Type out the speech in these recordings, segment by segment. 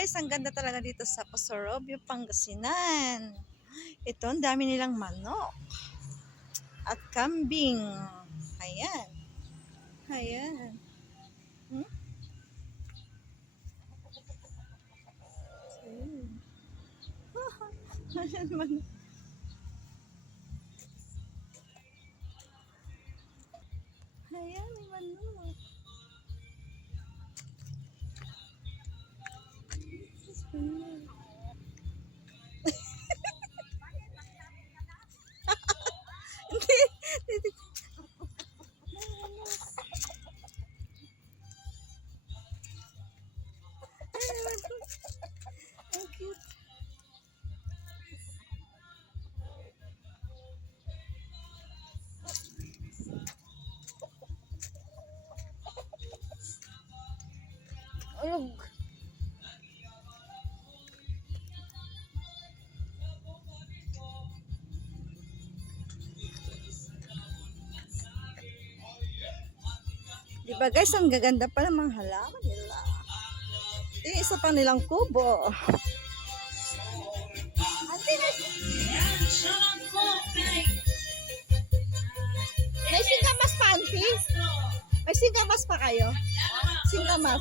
guys, ang ganda talaga dito sa Pasorobio, Pangasinan. Ito, ang dami nilang manok. At kambing. Ayan. Ayan. Hmm? Ayan, manok. Ayan, may manok. Ang cute. Ulog. Diba guys, ang gaganda pa ng mga halaman nila. Ito yung isa pa nilang kubo. May singkamas pa, auntie? May singkamas pa kayo? Singkamas.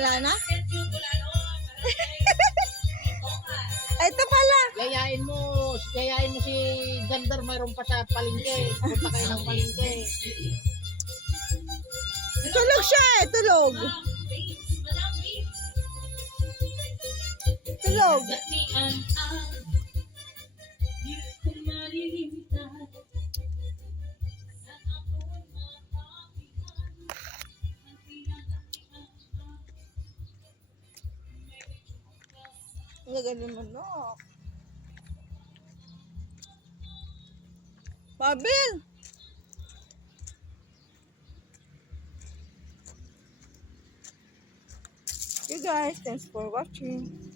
Wala na? Ito pala. Yayain mo si Gandar, mayroon pa sa palengke. Punta kayo ng palengke. Tulog siya eh, tulog. Tulog. Ang gagaling manok. Babil! You guys, thanks for watching.